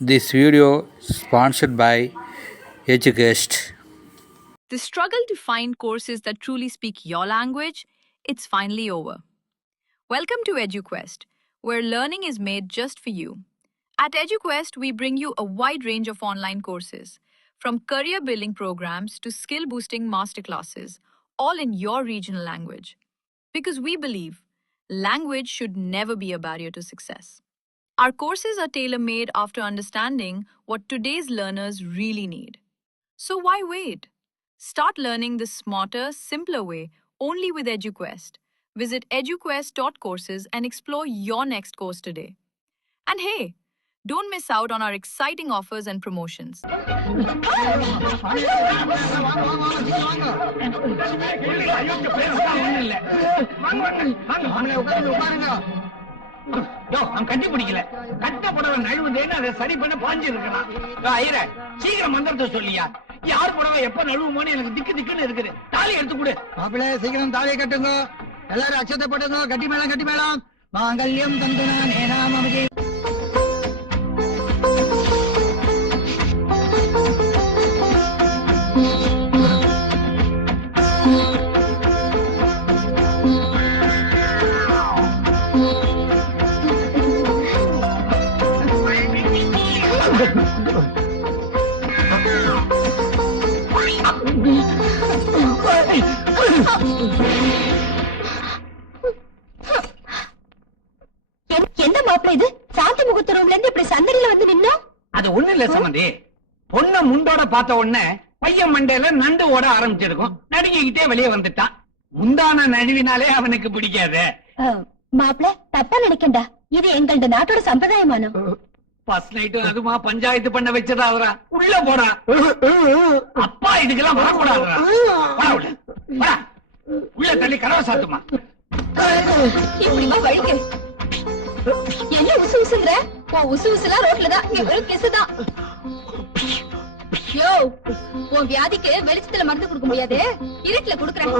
This video sponsored by Educast. The struggle to find courses that truly speak your language, it's finally over. Welcome to EduQuest, where learning is made just for you. At EduQuest, we bring you a wide range of online courses, from career building programs to skill boosting masterclasses, all in your regional language. Because we believe language should never be a barrier to success. Our courses are tailor made after understanding what today's learners really need. So why wait? Start learning the smarter, simpler way only with EduQuest. Visit eduquest.courses and explore your next course today. And hey, don't miss out on our exciting offers and promotions. கட்டி பிடிக்கல கட்ட புடவை நழுவுதேன்னு அதை சரி பண்ண பாஞ்சு இருக்கலாம். சீக்கிரம் மந்திரத்தை சொல்லியா, யார் புடவை எப்ப நழுவுமோன்னு எனக்கு திக்கு திக்குன்னு இருக்குது. தாலி எடுத்து கொடு. மாப்பிள்ள சீக்கிரம் தாலியை கட்டுங்க. எல்லாரும் அக்ஷத்தை போட்டுங்க. கட்டி மேளம் மாங்கல்யம் தந்துனா நேனாம் அமகே. என்ன மாப்பிள்ள இது? சாந்தி முகூர்த்த ரூம்ல இருந்து இப்படி சந்தடியில வந்து நின்னோம். அது ஒண்ணு இல்ல சம்பந்தி, பொண்ண முண்டோட பார்த்த உடனே பையன் மண்டையில நண்டு ஓட ஆரம்பிச்சிருக்கும். நடுங்கிக்கிட்டே வெளியே வந்துட்டான். முந்தான நழுவினாலே அவனுக்கு பிடிக்காது. மாப்பிள்ள தப்பா நினைக்கண்டா, இது எங்களோட நாட்டோட சம்பிரதாயமானம். ஃபர்ஸ்ட் நைட் அதுமா பஞ்சாயத்து பண்ண வச்சதாவரா. உள்ள போடா. அப்பா இதுக்கெல்லாம் வரக்கூடாதுடா. உள்ள தள்ளி கதவை சாத்துமா. இப்படிமா வழிக்கு என்ன உசு உசுங்கிற? உசு உசுலாம் ரோட்லதான், இங்க வெறும் கிசுதான். யோ, உன் வியாதிக்கு வெளிச்சத்துல மருந்து கொடுக்க முடியாது, இருட்டுல கொடுக்கறேன்.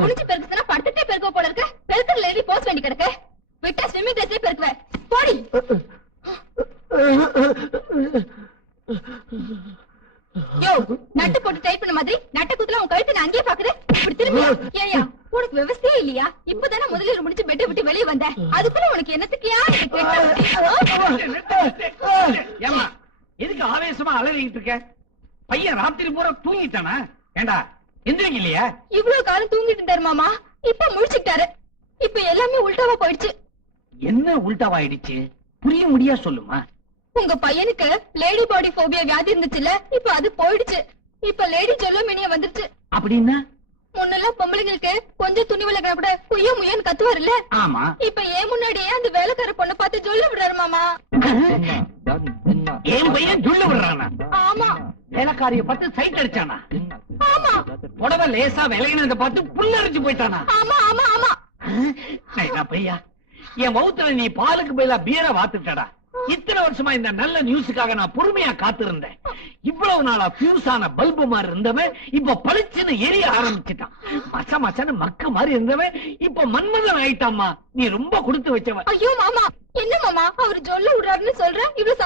குளிச்சு பெருக்குனா படுத்துட்டே பெருக்க போல இருக்க. பெருக்கல எழுதி போஸ்ட் வேண்டி கிடக்க. விட்டா ஸ்விம்மிங் ட்ரெஸ்லயே பெருக்குவேன். போடி. யோ, நட்டு போட்டு டைப் பண்ண மாதிரி நட்ட குத்துல உன் கழுத்து நான் அங்கேயே பாக்குறேன். இப்படி திரும்பி ஏயா, உனக்கு விவசாயே இல்லையா? இப்பதானே முதலில் முடிச்சு பெட்டை விட்டு வெளியே வந்த, அதுக்குள்ள உனக்கு என்னத்துக்கியா? ஏமா எதுக்கு ஆவேசமா அலறிக்கிட்டு இருக்க? பையன் ராத்திரி பூரா தூங்கிட்டானா? ஏண்டா எந்திரிக்க இல்லையா? இவ்வளவு காலம் தூங்கிட்டு இருந்தாரு மாமா, இப்ப முழிச்சுட்டாரு. இப்ப எல்லாமே உல்டாவா போயிடுச்சு. என்ன உல்டாவாயிடுச்சு? புரிய முடியா சொல்லுமா. உங்க பையனுக்கு லேடி பாடி போபியா வியாதி இருந்துச்சுல்ல, இப்ப அது போயிடுச்சு. இப்ப லேடி ஜொல்லோமினியா வந்துருச்சு. அப்படின்னா முன்னெல்லாம் பொம்பளைங்களுக்கு கொஞ்சம் துணி விலகினா கூட குய்ய முயன்னு கத்துவாருல்ல. ஆமா, இப்ப ஏன் முன்னாடியே அந்த வேலைக்கார பொண்ணை பார்த்து சொல்ல விடுறாரு மாமா. என் பையன் சொல்ல விடுறானா? ஆமா. வேலைக்காரிய பார்த்து சைட் அடிச்சானா? ஆமா. புடவை லேசா விலகினதை பார்த்து புல்லரிச்சு போயிட்டானா? ஆமா ஆமா ஆமா. பையா, என் வவுத்துல நீ பாலுக்கு பதிலா பீரை வாத்துட்டடா. இத்தனை வருஷமா இந்த நல்ல நியூஸுக்காக நான் பொறுமையா காத்திருந்தேன். இவ்வளவு நாளா பியூஸ் ஆன பல்பு மாதிரி இருந்தவன் இப்ப பளிச்சுன்னு எரிய ஆரம்பிச்சுட்டான். மச மசன்னு மக்கு மாதிரி இருந்தவன் இப்ப மன்மதன் ஆயிட்டாமா. நீ ரொம்ப கொடுத்து வச்சவன். ஐயோ மாமா, என்ன மாமா அவரு சொல்ல விடுறாருன்னு சொல்ற? இவ்வளவு